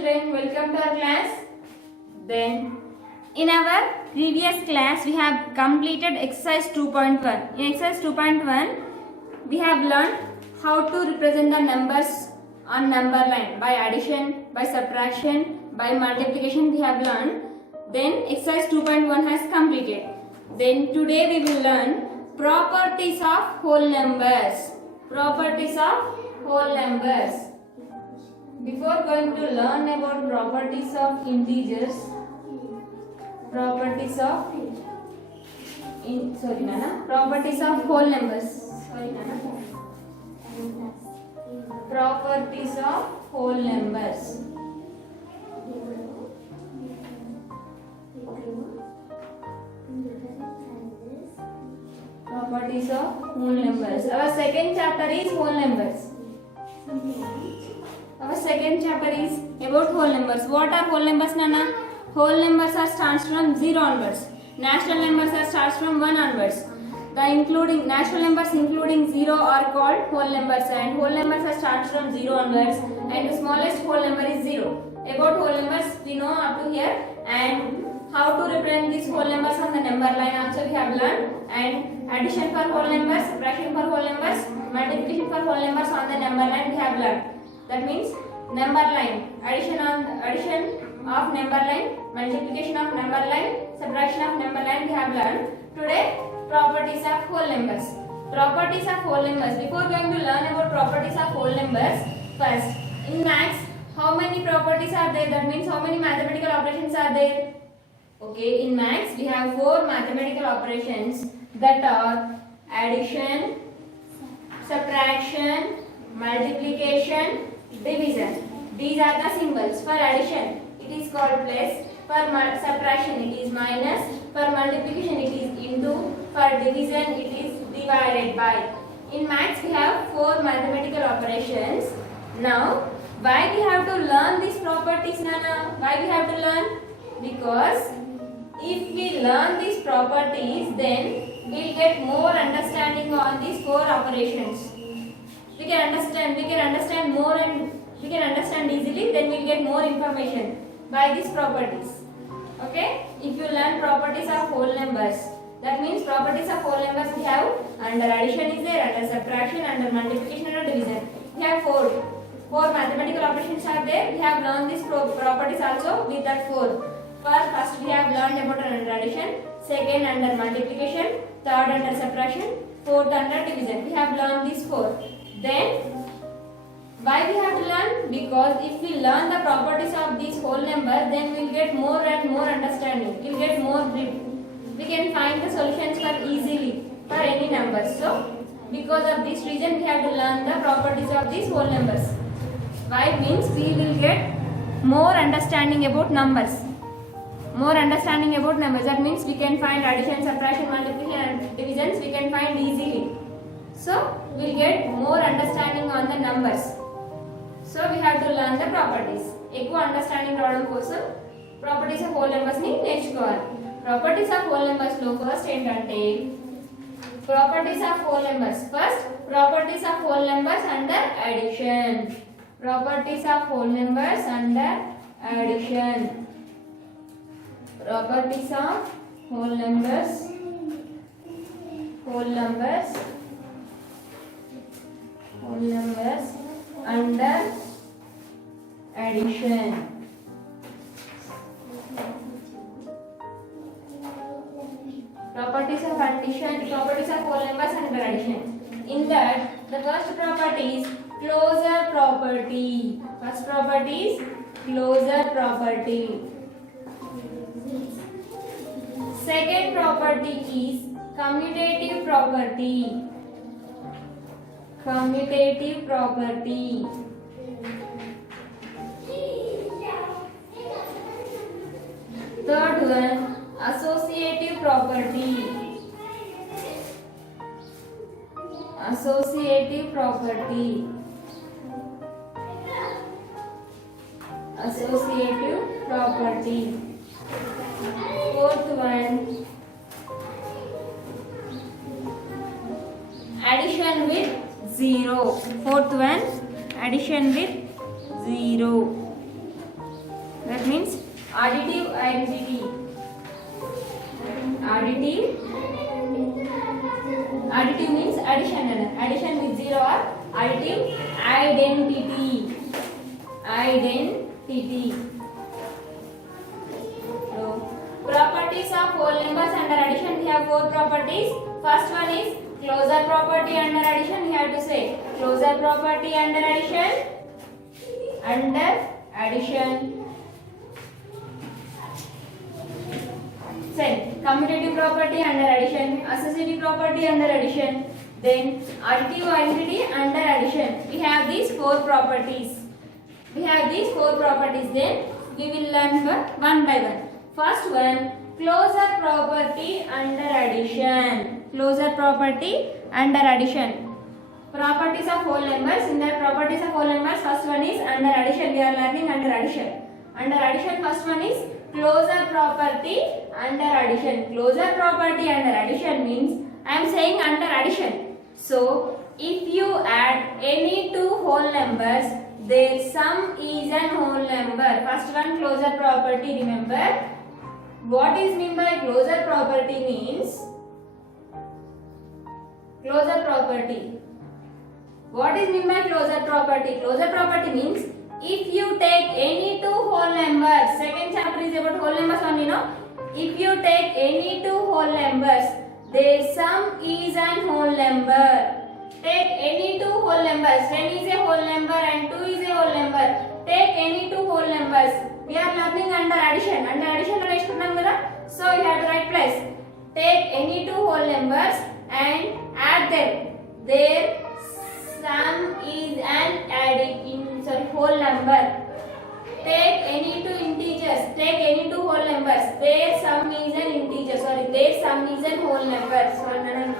children, welcome to our class. Then, in our previous class, we have completed exercise 2.1. In exercise 2.1, we have learned how to represent the numbers on number line by addition, by subtraction, by multiplication. We have learned. Then, exercise 2.1 has completed. Then, today we will learn properties of whole numbers. Properties of whole numbers. Before going to learn about properties of integers, properties of properties of whole numbers. Properties of whole numbers. Properties of whole numbers. Our second chapter is whole numbers. Our second chapter is about whole numbers. What are whole numbers, Nana? Whole numbers are starts from 0 onwards. Natural numbers are starts from 1 onwards. The including natural numbers including 0 are called whole numbers, and whole numbers are starts from 0 onwards, and the smallest whole number is 0. About whole numbers we know up to here, and how to represent these whole numbers on the number line also we have learned, and addition for whole numbers, subtraction for whole numbers, multiplication for whole numbers on the number line we have learned. That means number line, addition of number line, multiplication of number line, subtraction of number line we have learned. Today, properties of whole numbers. Properties of whole numbers. Before going to learn about properties of whole numbers, first, in maths, how many properties are there? That means how many mathematical operations are there? Okay, in maths, we have 4 mathematical operations that are addition, subtraction, multiplication, division. These are the symbols. For addition, it is called plus. For subtraction, it is minus. For multiplication, it is into. For division, it is divided by. In maths, we have 4 mathematical operations. Now, why we have to learn these properties, Nana? Why we have to learn? Because if we learn these properties, then we'll get more understanding on these 4 operations. We can understand more, and we can understand easily, then we'll get more information by these properties. Okay? If you learn properties of whole numbers, that means properties of whole numbers we have under addition is there, under subtraction, under multiplication, under division. We have 4 mathematical operations are there. We have learned these properties also with that 4. First we have learned about under addition, second under multiplication, third under subtraction, fourth under division. We have learned these 4. Then, why we have to learn? Because if we learn the properties of these whole numbers, then we will get more and more understanding. We will get more grip. We can find the solutions for easily for any numbers. So, because of this reason, we have to learn the properties of these whole numbers. Why means we will get more understanding about numbers. More understanding about numbers. That means we can find addition, subtraction, multiplication, and divisions. We can find easily. So, we will get more understanding on the numbers. So, we have to learn the properties. ఎక్కువ understanding రావడం కోసం properties of whole numbers ని నేర్చుకోవాలి. Properties of whole numbers లో first ఏంటంటే properties of whole numbers. First properties of whole numbers under addition. Properties of whole numbers under addition. Properties of whole numbers under addition. Properties of addition, properties of whole numbers under addition. In that, the first property is closure property. First property is closure property. Second property is commutative property. Commutative property. Third one, associative property. Associative property. Associative property. Fourth one, addition with 0. Fourth one, addition with 0. additive identity. Additive means addition. Addition with zero or additive identity. So, properties of whole numbers under addition. We have four properties. First one is closure property under addition. We have to say closure property under addition. Second, commutative property under addition, associative property under addition, then additive identity under addition. We have these four properties. Then we will learn one by one. First one, closure property under addition. Properties of whole numbers. In the properties of whole numbers, first one is under addition. We are learning under addition. Under addition, first one is closure property under addition. Closure property under addition means I am saying under addition. So if you add any two whole numbers, their sum is an whole number. First one, closure property. Remember what is meant by closure property means closure property. What is meant by closure property? Closure property means if you take any two whole numbers, second chapter is about whole numbers only, no? If you take any two whole numbers, their sum is an whole number. Take any two whole numbers, 10 is a whole number and 2 is a whole number. Take any two whole numbers. We are learning under addition. Under addition, so you have to write plus. Take any two whole numbers and add them. Their sum is an whole number. Take any two integers. Take any two whole numbers. Their sum is an integer. Their sum is an whole number.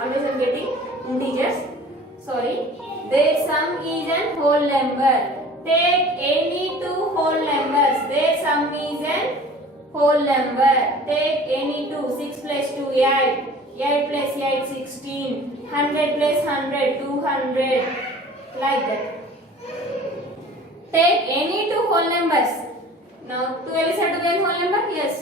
Always I am getting integers. Their sum is an whole number. Take any two whole numbers. Their sum is an whole number. Take any two. 6 plus 2, 8. 8 plus 8, 16. 100 plus 100, 200. Like that. Take any two whole numbers. Now 12 is said to be a whole number? Yes.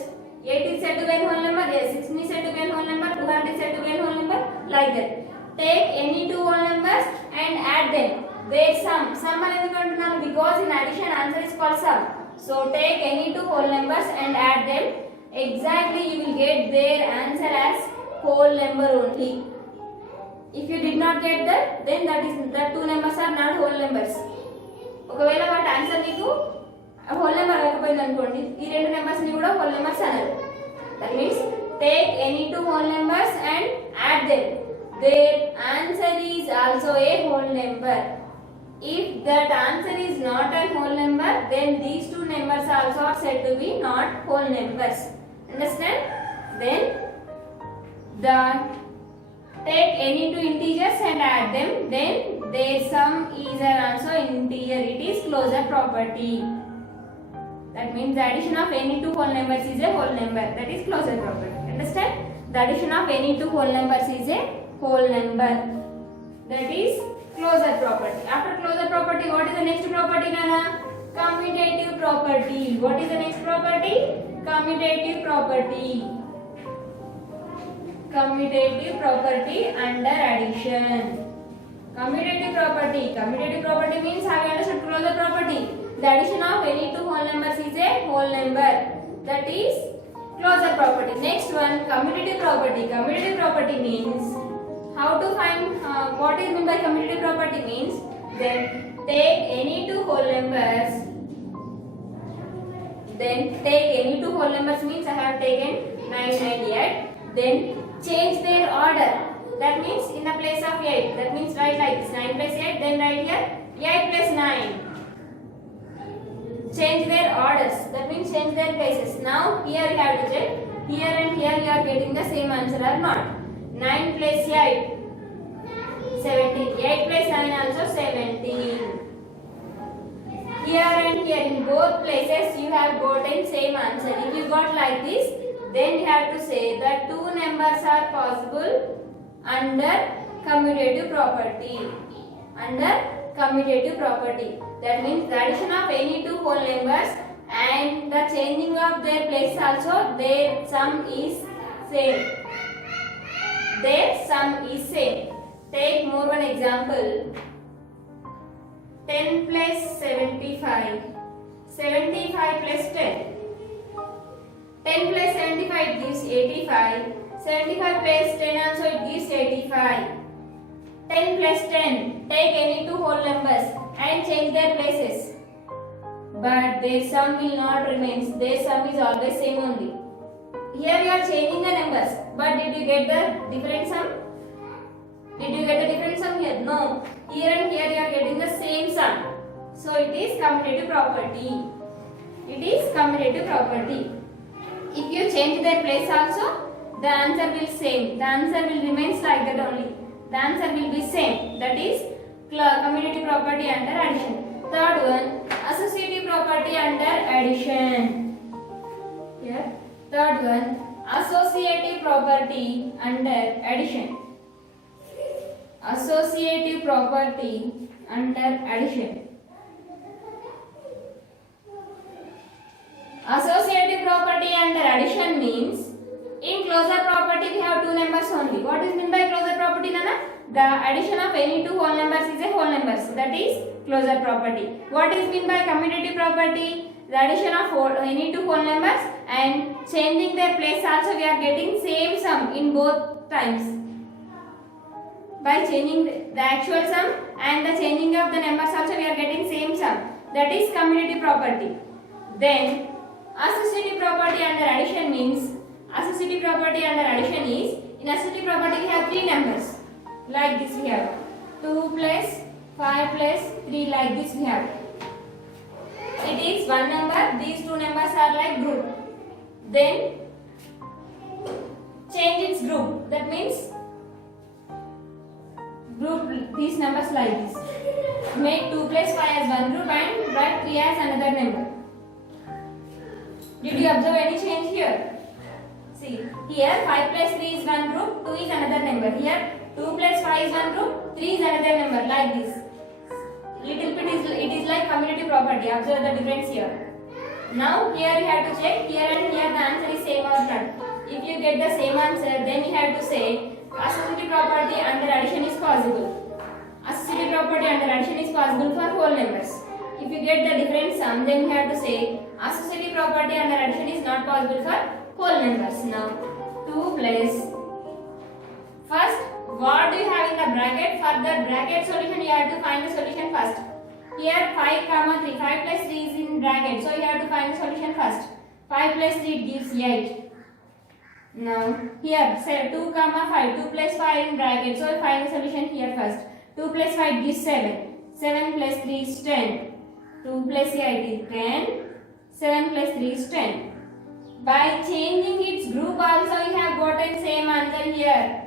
8 is said to be a whole number? Yes. 16 is said to be a whole number? 200 is said to be a whole number? Like that. Take any two whole numbers and add them. Their sum. Sum because in addition answer is called sum. So take any two whole numbers and add them. Exactly you will get their answer as whole number only. If you did not get that, then that two numbers are not whole numbers. ఒకవేళ వాటి answer మీకు whole number అవ్వకపోయింది అనుకోండి, ఈ రెండు numbers ని కూడా whole numbers అనాలి. That means take any two whole numbers and add them. There answer is also a whole number. If that answer is not a whole number, then these two numbers also are said to be not whole numbers. Understand? Then take any two integers and add them. Then their sum is also integer. It is closure property. That means the addition of any two whole numbers is a whole number. That is closure property. Understand? The addition of any two whole numbers is a whole number. That is closure property. After closure property, what is the next property, Nana? Commutative property. What is the next property? Commutative property. Commutative property under addition. Commutative property means, have you understood closure property? The addition of any two whole numbers is a whole number. That is closure property. Next one, commutative property. Commutative property means how to find what is meant by commutative property means, then take any two whole numbers. Then take any two whole numbers means I have taken 9 and 8. Then change their order. That means in the place of 8. That means write like this, 9 plus 8. Then write here 8 plus 9. Change their orders. That means change their places. Now here you have to check. Here and here you are getting the same answer or not. 9 plus 8, 17. 8 plus 9 also 17. Here and here in both places you have gotten same answer. If you got like this, then you have to say that two numbers are possible under commutative property. That means the addition of any two whole numbers and the changing of their place also their sum is same. Their sum is same. Take more one example. 10 plus 75. 75 plus 10. 10 plus 75 gives 85. 75 plus 10 also it gives 85. 10 plus 10. Take any two whole numbers and change their places. But their sum will not remain. Their sum is always same only. Here you are changing the numbers. But did you get the different sum? Did you get the different sum here? No. Here and here you are getting the same sum. So it is commutative property. It is commutative property. If you change their place also, the answer will same. The answer will remain like that only. The answer will be same. That is commutative property under addition. Third one, associative property under addition. Here, third one, associative property under addition. Associative property under addition. Associative property under addition means in closure property we have two numbers only. What is meant by closure property, Nana? The addition of any two whole numbers is a whole numbers. That is closure property. What is meant by commutative property? The addition of any two whole numbers and changing their place also we are getting same sum in both times. By changing the actual sum and the changing of the numbers also we are getting same sum. That is commutative property. Then associative property under addition means associative property under addition is in associative property we have three numbers. Like this we have 2 plus 5 plus 3 like this we have. It is one number. These two numbers are like group. Then change its group. That means group these numbers like this. Make 2 plus 5 as one group and write 3 as another number. Did you observe any change here? See, here 5 plus 3 is one group, 2 is another number. Here 2 plus 5 is one group, 3 is another number like this. Little bit it is like commutative property. Observe the difference here. Now here you have to check here and here the answer is same or not. If you get the same answer, then you have to say associative property under addition is possible. Associative property under addition is possible for whole numbers. If you get the different sum, then you have to say associative property under addition is not possible for whole numbers. Now 2 plus, first what do you have in the bracket? For the bracket solution you have to find the solution first. Here 5 comma 3, 5 plus 3 is in bracket, so you have to find the solution first. 5 plus 3 gives 8. Now here say 2 comma 5, 2 plus 5 in bracket, so you find the solution here first. 2 plus 5 gives 7. 7 plus 3 is 10. 2 plus 8 is 10. 7 plus 3 is 10. By changing its group also you have gotten same answer here.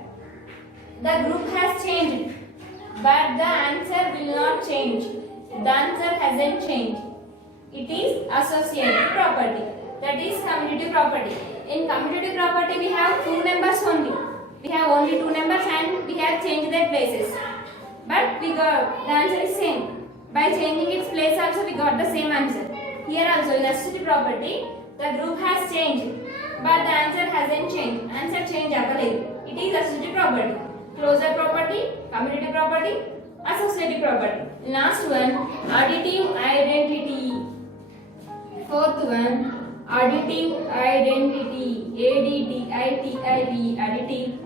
The group has changed, but the answer will not change. The answer hasn't changed. It is associative property. That is commutative property. In commutative property we have two numbers only. We have only two numbers and we have changed their places. But we got the answer is same. By changing its place also we got the same answer. Here also in associative property the group has changed, but the answer hasn't changed. Answer change available. It is associative property. Closure property, commutative property, associative property. Last one, additive identity. Fourth one, additive identity. ADDITIV, additive identity.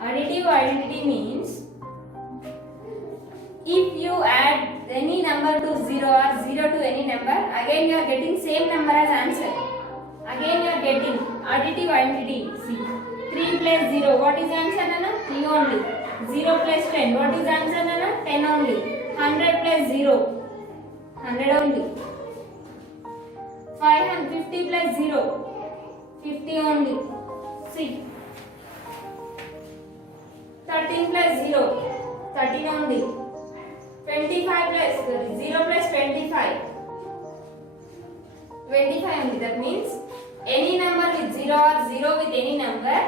Additive identity means if you add any number to 0 or 0 to any number, again you are getting same number as answer. Again you are getting additive identity. See, 3 plus 0, what is the answer, Nana? 3 only. 0 plus 10, what is the answer, Nana? 10 only. 100 plus 0, 100 only. 550 plus 0, 50 only. See, 13 plus 0, 13 only. 25 plus 0 plus 25, 25 only. That means any number with 0 or 0 with any number,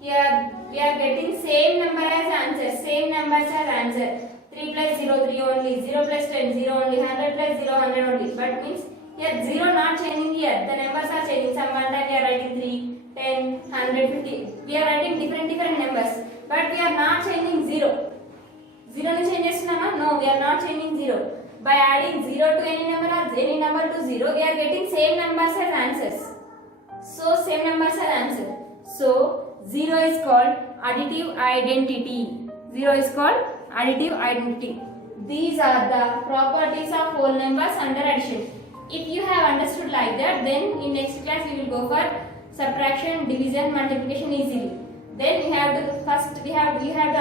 here we are getting same number as answer, same numbers as answer. 3 plus 0, 3 only, 0 plus 10, 0 only, 100 plus 0, 100 only. But means here 0 not changing here. The numbers are changing. Some one time we are writing 3, 10, 100, 50. We are writing different numbers. But we are not changing 0. 0 ni change chestunama? No, we are not changing 0. By adding 0 to any number or any number to 0, we are getting same numbers as answers. So same numbers as answer. So 0 is called additive identity. 0 is called additive identity. These are the properties of whole numbers under addition. If you have understood like that, then in next class we will go for subtraction, division, multiplication easily. Then you have to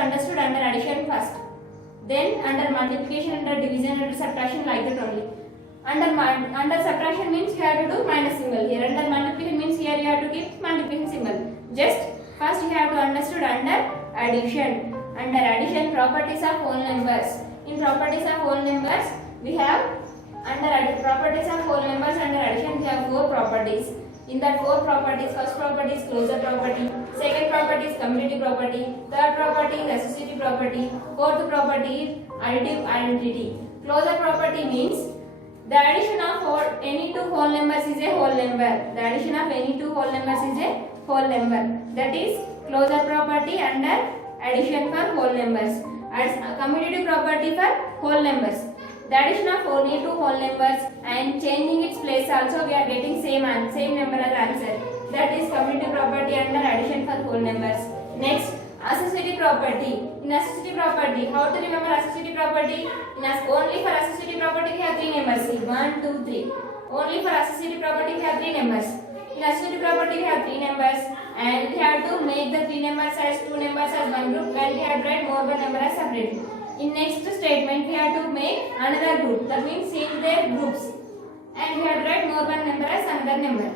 understood under addition first. Then under multiplication, under division, under subtraction, like that only. Under subtraction means you have to do minus symbol here. Under multiplication means here you have to give multiplication symbol. Just first you have to understood under addition. Under addition, properties of whole numbers. In properties of whole numbers, we have properties of whole numbers under addition. We have 4 properties. In that 4 properties, first property is closure property, second property is commutative property, third property is associative property, fourth property is additive identity. Closure property means the addition of any two whole numbers is a whole number. The addition of any two whole numbers is a whole number. That is closure property under addition for whole numbers. As commutative property for whole numbers. The addition of only two whole numbers and changing its place also we are getting same number as answer. That is commutative property under addition for whole numbers. Next, associative property. In associative property, how to remember associative property? Only for associative property we have 3 numbers. See, 1, 2, 3. Only for associative property we have 3 numbers. In associative property we have 3 numbers and we have to make the 3 numbers as 2 numbers as one group and we have to write more one number as separately. In next statement we have to make another group. That means change their groups and we have to write more one number as another number.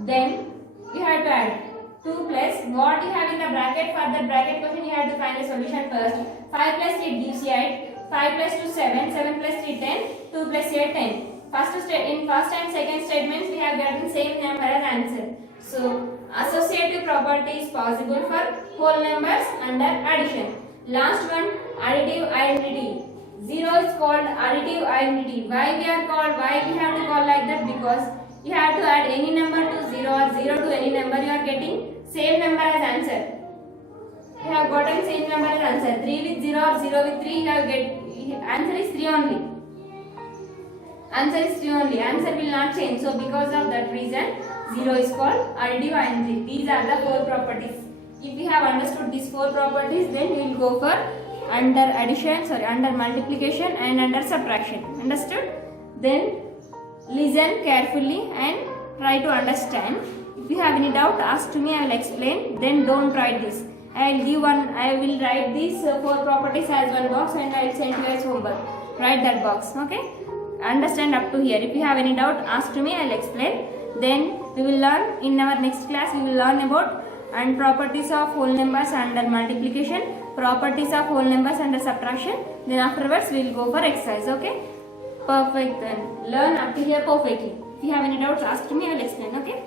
Then we have to add 2 plus what you have in the bracket. For the bracket question you have to find a solution first. 5 plus 8 gives you 8. 5 plus 2 7. 7 plus 3 10. 2 plus 8 10. In first and second statements we have gotten same number as answer. So associative property is possible for whole numbers under addition. Last one, additive identity. 0 is called additive identity. Why we have to call like that? Because you have to add any number to 0 or 0 to any number, you are getting same number as answer. You have gotten same number as answer. 3 with 0 or 0 with 3, you have answer is 3 only. Answer is 3 only. Answer will not change. So because of that reason, 0 is called additive identity. These are the 4 properties. If we have understood these 4 properties, then we will go for under multiplication and under subtraction. Understood? Then listen carefully and try to understand. If you have any doubt, ask to me. I will explain. Then don't write this. I will write these 4 properties as one box and I will send you as homework. Write that box. Okay? Understand up to here. If you have any doubt, ask to me. I will explain. Then we will learn in our next class. We will learn about and properties of whole numbers under multiplication, properties of whole numbers under subtraction. Then afterwards we will go for exercise. Okay? Perfect. Then learn up to here perfectly. If you have any doubts, ask to me. I will explain. Okay?